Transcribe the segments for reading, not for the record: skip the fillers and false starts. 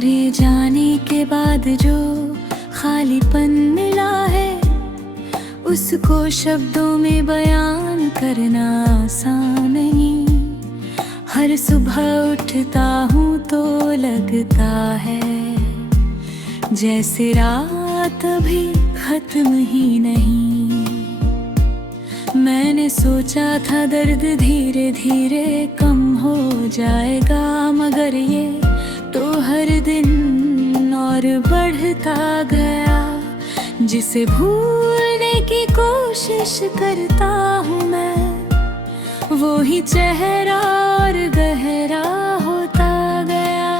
तुम्हारे जाने के बाद जो खालीपन मिला है, उसको शब्दों में बयान करना आसान नहीं। हर सुबह उठता हूँ तो लगता है जैसे रात अभी खत्म ही नहीं। मैंने सोचा था दर्द धीरे धीरे कम हो जाएगा, मगर ये तो हर दिन और बढ़ता गया। जिसे भूलने की कोशिश करता हूँ मैं, वो ही चेहरा और गहरा होता गया।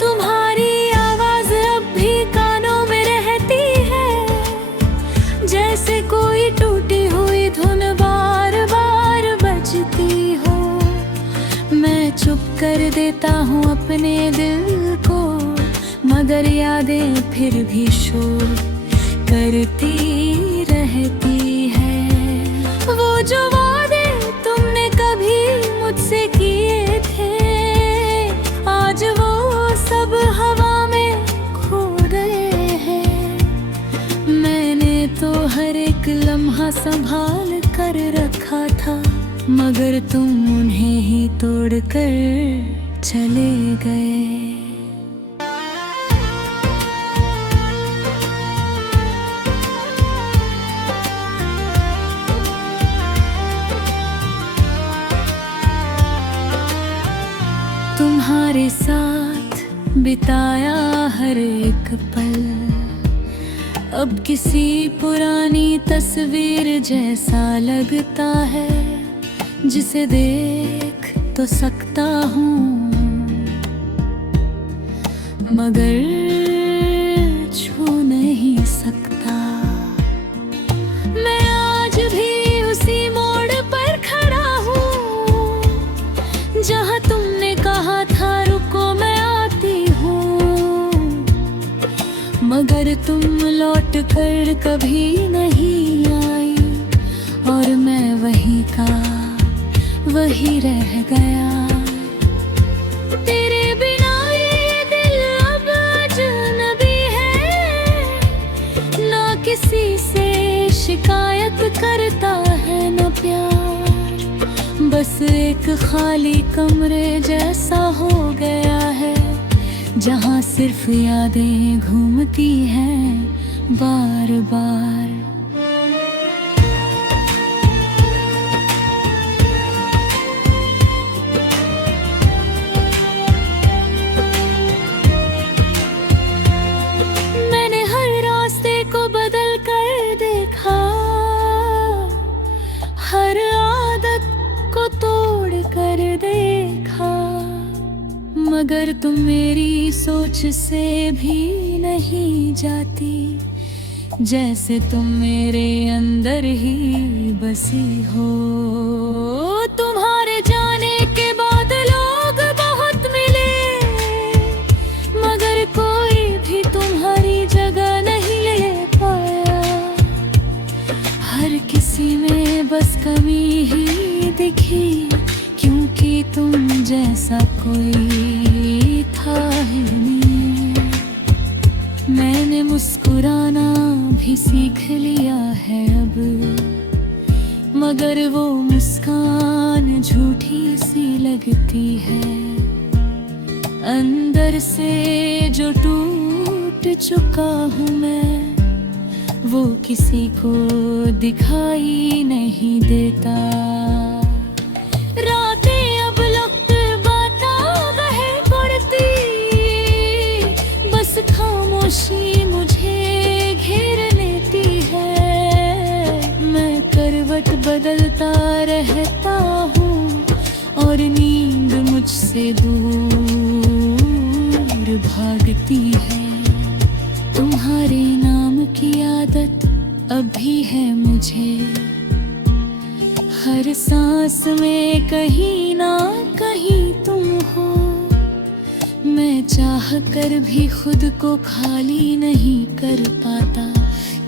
तुम्हारी आवाज अब भी कानों में रहती है, जैसे कोई टूटी हुई धुन बार बार बजती हो। मैं चुप कर देता हूँ अपने दिल को, मगर यादें फिर भी शोर करती रहती है। वो जो वादे तुमने कभी मुझसे किए थे, आज वो सब हवा में खो गए हैं। मैंने तो हर एक लम्हा संभाल कर रखा था, मगर तुम उन्हें ही तोड़ कर चले गए। तुम्हारे साथ बिताया हर एक पल अब किसी पुरानी तस्वीर जैसा लगता है, जिसे देख तो सकता हूँ मगर छू नहीं सकता। मैं आज भी उसी मोड़ पर खड़ा हूँ, जहाँ तुमने कहा था रुको मैं आती हूँ, मगर तुम लौट कर कभी नहीं आई और मैं वहीं का वही रह गया। तेरे बिना ये दिल अब अजनबी है, ना किसी से शिकायत करता है न प्यार। बस एक खाली कमरे जैसा हो गया है, जहाँ सिर्फ यादें घूमती हैं बार बार। मैंने हर रास्ते को बदल कर देखा, हर आदत को तोड़ कर देखा, मगर तुम मेरी सोच से भी नहीं जाती। जैसे तुम मेरे अंदर ही बसी हो। तुम्हारे जाने के बाद लोग बहुत मिले, मगर कोई भी तुम्हारी जगह नहीं ले पाया। हर किसी में बस कमी ही दिखी, क्योंकि तुम जैसा कोई था ही नहीं। मैंने मुस्कुराना भी सीख लिया है अब, मगर वो मुस्कान झूठी सी लगती है। अंदर से जो टूट चुका हूँ मैं, वो किसी को दिखाई नहीं देता। रातें अब वक्त बाता बह पड़ती, बस खामोशी मुझे घेर लेती है। मैं करवट बदलता रहता हूँ और नींद मुझसे दूर भागती है। तुम्हारे नाम की आदत अभी है मुझे, हर सांस में कहीं ना कहीं तुम हो। मैं चाह कर भी खुद को खाली नहीं कर पाता,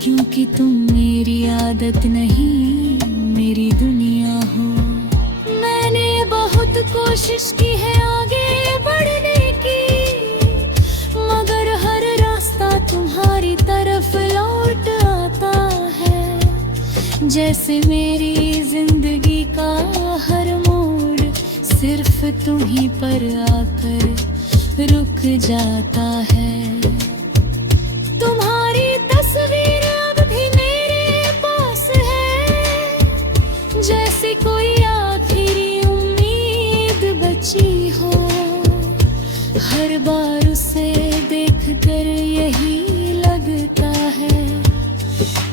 क्योंकि तुम मेरी आदत नहीं मेरी दुनिया हो। मैंने बहुत कोशिश की है आगे बढ़ने की, जैसे मेरी जिंदगी का हर मोड़ सिर्फ तुम ही पर आकर रुक जाता है। तुम्हारी तस्वीर अब भी मेरे पास है, जैसे कोई आखिरी उम्मीद बची हो। हर बार उसे देखकर यही लगता है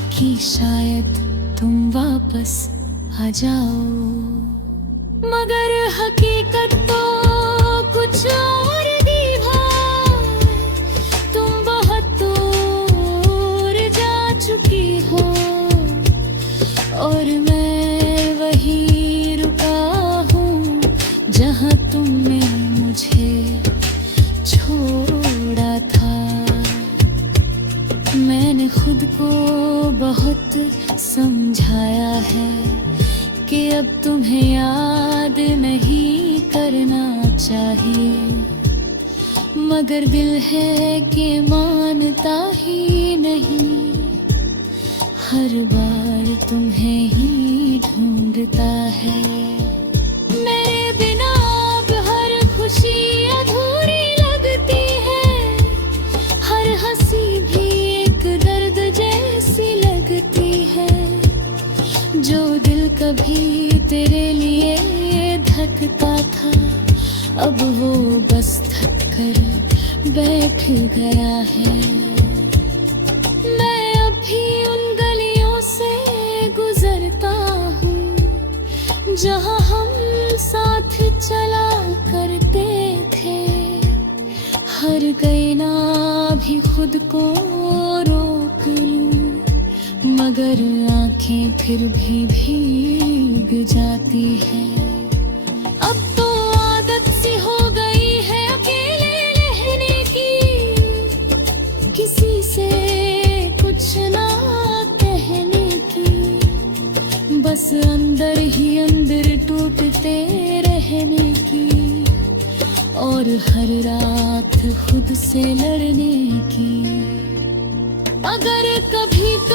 कि शायद तुम वापस आ जाओ, मगर हकीकत तो कुछ और थी भाई। तुम बहुत दूर जा चुकी हो और मैं वहीं रुका हूँ जहाँ तुमने मुझे छोड़ा था। मैंने खुद को बहुत समझाया है कि अब तुम्हें याद नहीं करना चाहिए, मगर दिल है कि मानता ही नहीं। हर बार तुम्हें ही ढूंढता है। मेरे बिना अब हर खुशी अधूरी लगती है, हर हंसी भी एक दर्द जैसी लगती है। जो दिल कभी तेरे लिए धड़कता था, अब वो बस थक कर बैठ गया है। मैं अभी उन गलियों से गुजरता हूँ जहाँ हम साथ चला करते थे। हर गई ना भी खुद को रोक लूं, मगर आंखें फिर भी भीग जाती है। अब तो आदत सी हो गई है अकेले रहने की, किसी से कुछ ना कहने की, बस अंदर ही अंदर टूटते रहने की, और हर रात खुद से लड़ने की। अगर कभी तो